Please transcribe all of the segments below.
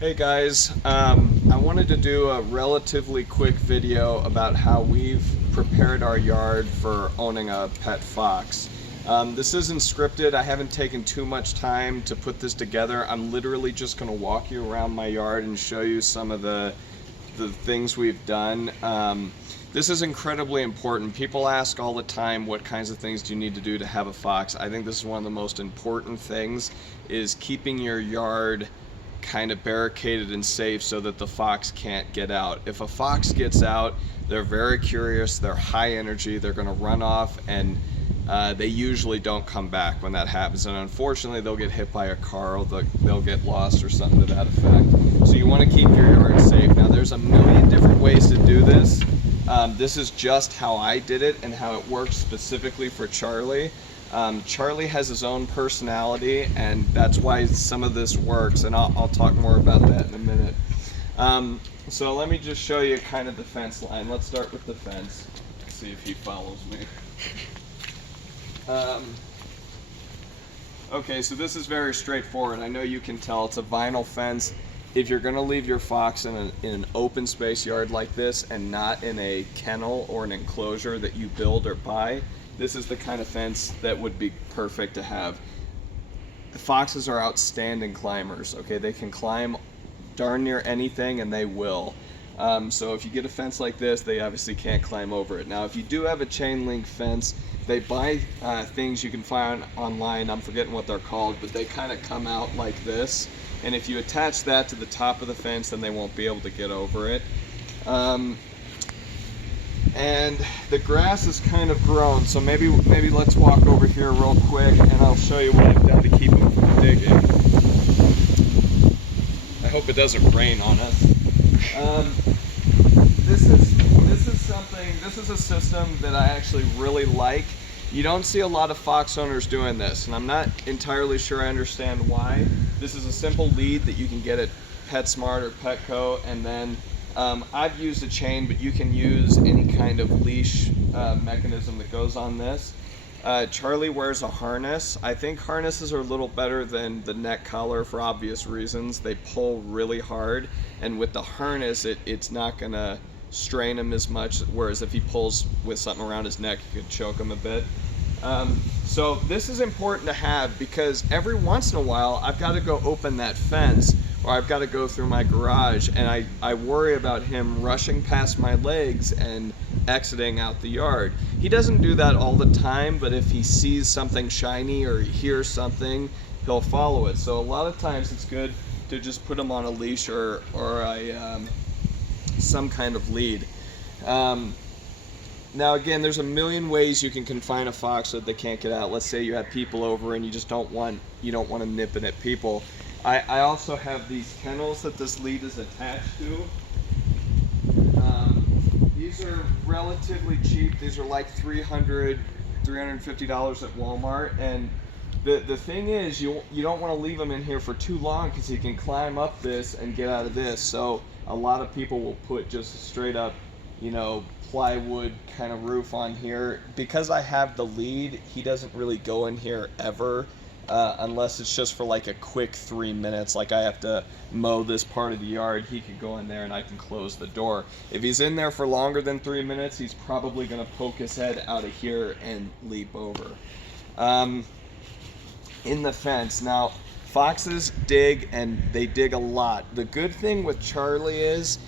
Hey guys, I wanted to do a relatively quick video about how we've prepared our yard for owning a pet fox. This isn't scripted. I haven't taken too much time to put this together. I'm literally just going to walk you around my yard and show you some of the things we've done. This is incredibly important. People ask all the time, what kinds of things do you need to do to have a fox? I think this is one of the most important things, is keeping your yard kind of barricaded and safe so that the fox can't get out. If a fox gets out, they're very curious, they're high energy, they're going to run off, and they usually don't come back when that happens. And unfortunately, they'll get hit by a car, or they'll get lost or something to that effect. So you want to keep your yard safe. Now, there's a million different ways to do this. This is just how I did it and how it works specifically for Charlie. Charlie has his own personality, and that's why some of this works, and I'll talk more about that in a minute. So let me just show you kind of the fence line. Let's start with the fence, see if he follows me. Okay, so this is very straightforward. I know you can tell it's a vinyl fence. If you're going to leave your fox in an open space yard like this and not in a kennel or an enclosure that you build or buy, this is the kind of fence that would be perfect to have. The foxes are outstanding climbers, okay? They can climb darn near anything, and they will. So if you get a fence like this, they obviously can't climb over it. Now, if you do have a chain link fence, they buy things you can find online, I'm forgetting what they're called, but they kind of come out like this. And if you attach that to the top of the fence, then they won't be able to get over it. And the grass is kind of grown, so maybe let's walk over here real quick, and I'll show you what I've done to keep them from digging. I hope it doesn't rain on us. This is a system that I actually really like. You don't see a lot of fox owners doing this, and I'm not entirely sure I understand why. This is a simple lead that you can get at PetSmart or Petco, and then I've used a chain, but you can use any kind of leash mechanism that goes on this. Charlie wears a harness. I think harnesses are a little better than the neck collar for obvious reasons. They pull really hard, and with the harness, it's not going to strain him as much, whereas if he pulls with something around his neck, it could choke him a bit. So this is important to have, because every once in a while I've got to go open that fence, or I've got to go through my garage, and I worry about him rushing past my legs and exiting out the yard. He doesn't do that all the time, but if he sees something shiny or he hears something, he'll follow it. So a lot of times it's good to just put him on a leash or some kind of lead. Now again, there's a million ways you can confine a fox so that they can't get out. Let's say you have people over and you just don't want to nip it at people. I also have these kennels that this lead is attached to. These are relatively cheap. These are like $350 at Walmart, and the thing is, you don't want to leave them in here for too long, because he can climb up this and get out of this. So a lot of people will put just a straight up, plywood kind of roof on here. Because I have the lead, he doesn't really go in here ever, unless it's just for like a quick 3 minutes, like I have to mow this part of the yard. He could go in there and I can close the door. If he's in there for longer than 3 minutes, he's probably going to poke his head out of here and leap over. In the fence, now foxes dig, and they dig a lot. The good thing with Charlie is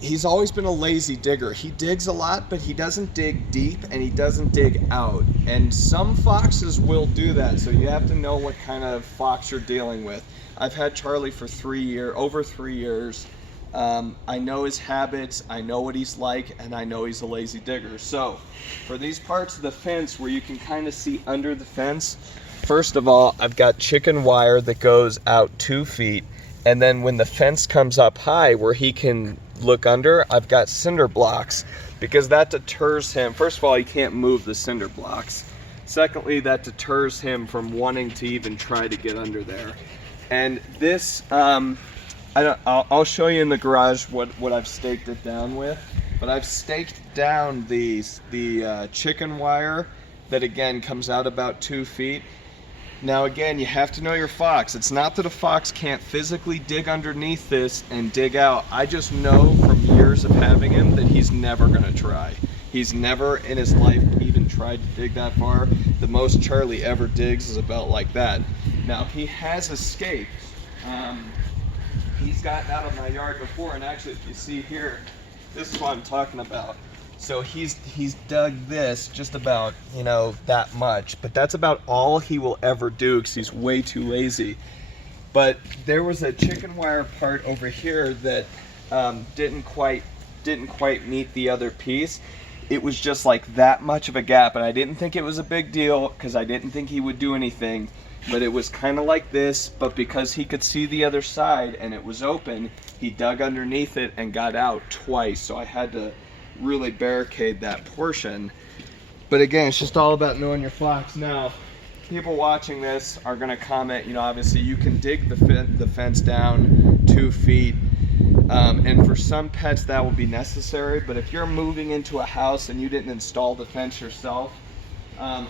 he's always been a lazy digger. He digs a lot, but he doesn't dig deep, and he doesn't dig out. And some foxes will do that, so you have to know what kind of fox you're dealing with. I've had Charlie for over 3 years. I know his habits, I know what he's like, and I know he's a lazy digger. So for these parts of the fence where you can kind of see under the fence, first of all, I've got chicken wire that goes out 2 feet, and then when the fence comes up high where he can look under, I've got cinder blocks, because that deters him. First of all, he can't move the cinder blocks. Secondly, that deters him from wanting to even try to get under there. And this, I'll show you in the garage what I've staked it down with, but I've staked down the chicken wire that again comes out about 2 feet. Now again, you have to know your fox. It's not that a fox can't physically dig underneath this and dig out. I just know from years of having him that he's never gonna try. He's never in his life even tried to dig that far. The most Charlie ever digs is about like that. Now he has escaped. He's gotten out of my yard before, and actually if you see here, this is what I'm talking about. So he's dug this just about, you know, that much, but that's about all he will ever do because he's way too lazy. But there was a chicken wire part over here that didn't quite meet the other piece. It was just like that much of a gap, and I didn't think it was a big deal because I didn't think he would do anything. But it was kind of like this, but because he could see the other side and it was open, he dug underneath it and got out twice. So I had to really barricade that portion. But again, it's just all about knowing your fox. Now, people watching this are going to comment, you know, obviously you can dig the fence down 2 feet, and for some pets that will be necessary. But if you're moving into a house and you didn't install the fence yourself,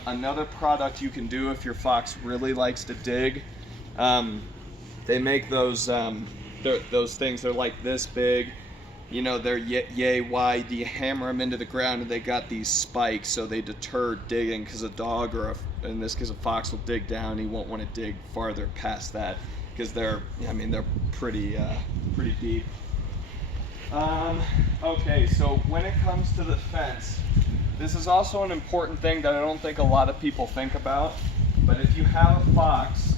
another product you can do if your fox really likes to dig, they make those things. They're like this big. You know, they're yay wide. You hammer them into the ground and they got these spikes, so they deter digging, because a dog, or in this case a fox, will dig down. He won't want to dig farther past that because they're pretty deep. Okay, so when it comes to the fence, this is also an important thing that I don't think a lot of people think about. But if you have a fox,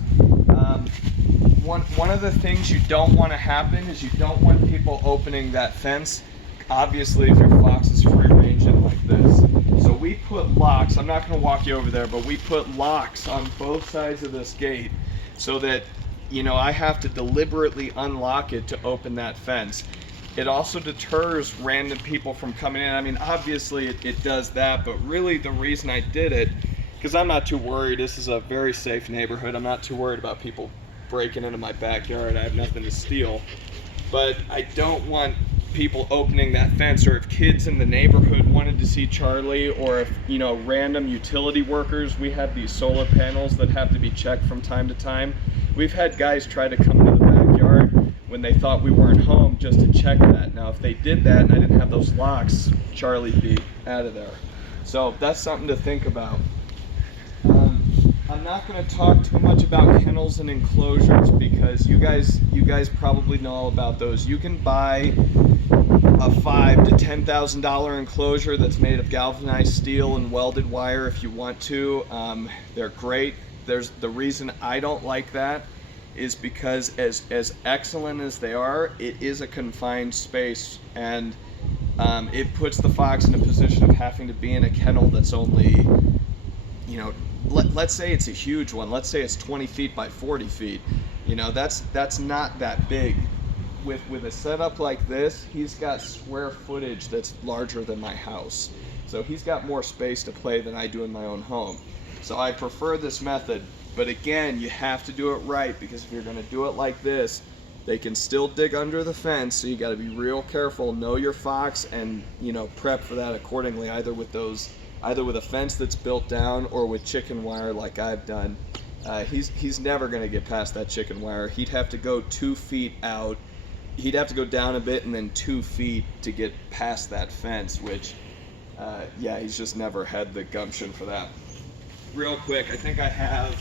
one of the things you don't want to happen is you don't want people opening that fence. Obviously, if your fox is free ranging like this. So we put locks. I'm not going to walk you over there, but we put locks on both sides of this gate so that, you know, I have to deliberately unlock it to open that fence. It also deters random people from coming in. I mean, obviously it does that, but really the reason I did it, because I'm not too worried. This is a very safe neighborhood. I'm not too worried about people breaking into my backyard. I have nothing to steal. But I don't want people opening that fence, or if kids in the neighborhood wanted to see Charlie, or if, you know, random utility workers. We have these solar panels that have to be checked from time to time. We've had guys try to come into the backyard when they thought we weren't home just to check that. Now, if they did that and I didn't have those locks, Charlie'd be out of there. So that's something to think about. I'm not going to talk too much about kennels and enclosures because you guys probably know all about those. You can buy a $5,000 to $10,000 enclosure that's made of galvanized steel and welded wire if you want to. They're great. The reason I don't like that is because as excellent as they are, it is a confined space, and it puts the fox in a position of having to be in a kennel that's only, you know, let's say it's a huge one. Let's say it's 20 feet by 40 feet. You know, that's not that big. With a setup like this, he's got square footage that's larger than my house. So he's got more space to play than I do in my own home. So I prefer this method. But again, you have to do it right, because if you're going to do it like this, they can still dig under the fence. So you got to be real careful, know your fox, and, you know, prep for that accordingly, either with a fence that's built down or with chicken wire like I've done. He's never going to get past that chicken wire. He'd have to go 2 feet out. He'd have to go down a bit and then 2 feet to get past that fence, which, yeah, he's just never had the gumption for that. Real quick, I think I have,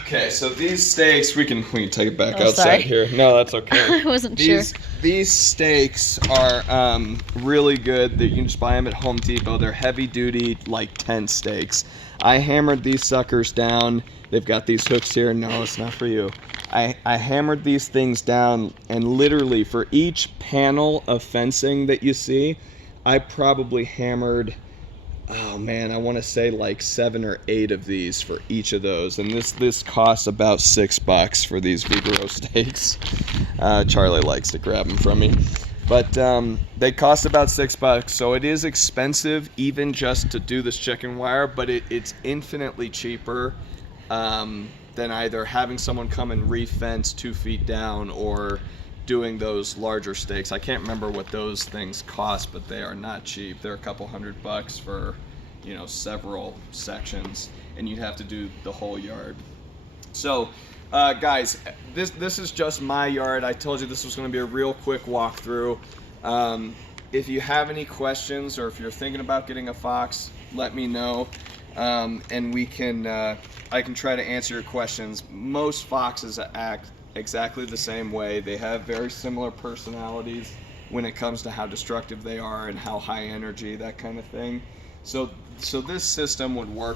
okay, so these stakes, we can take it back outside. Sorry. Here. No, that's okay. I wasn't sure. These stakes are really good. You can just buy them at Home Depot. They're heavy duty, like tent stakes. I hammered these suckers down. They've got these hooks here. No, it's not for you. I hammered these things down, and literally for each panel of fencing that you see, I probably hammered, oh man, I want to say like 7 or 8 of these for each of those. And this costs about $6 for these Vigoro stakes. Charlie likes to grab them from me. But they cost about $6, so it is expensive even just to do this chicken wire, but it's infinitely cheaper than either having someone come and re-fence 2 feet down, or doing those larger stakes. I can't remember what those things cost, but they are not cheap. They're a couple $100 for, you know, several sections, and you'd have to do the whole yard. So guys, this is just my yard. I told you this was going to be a real quick walkthrough. If you have any questions, or if you're thinking about getting a fox, let me know, and we can I can try to answer your questions. Most foxes act exactly the same way. They have very similar personalities when it comes to how destructive they are and how high energy, that kind of thing. So this system would work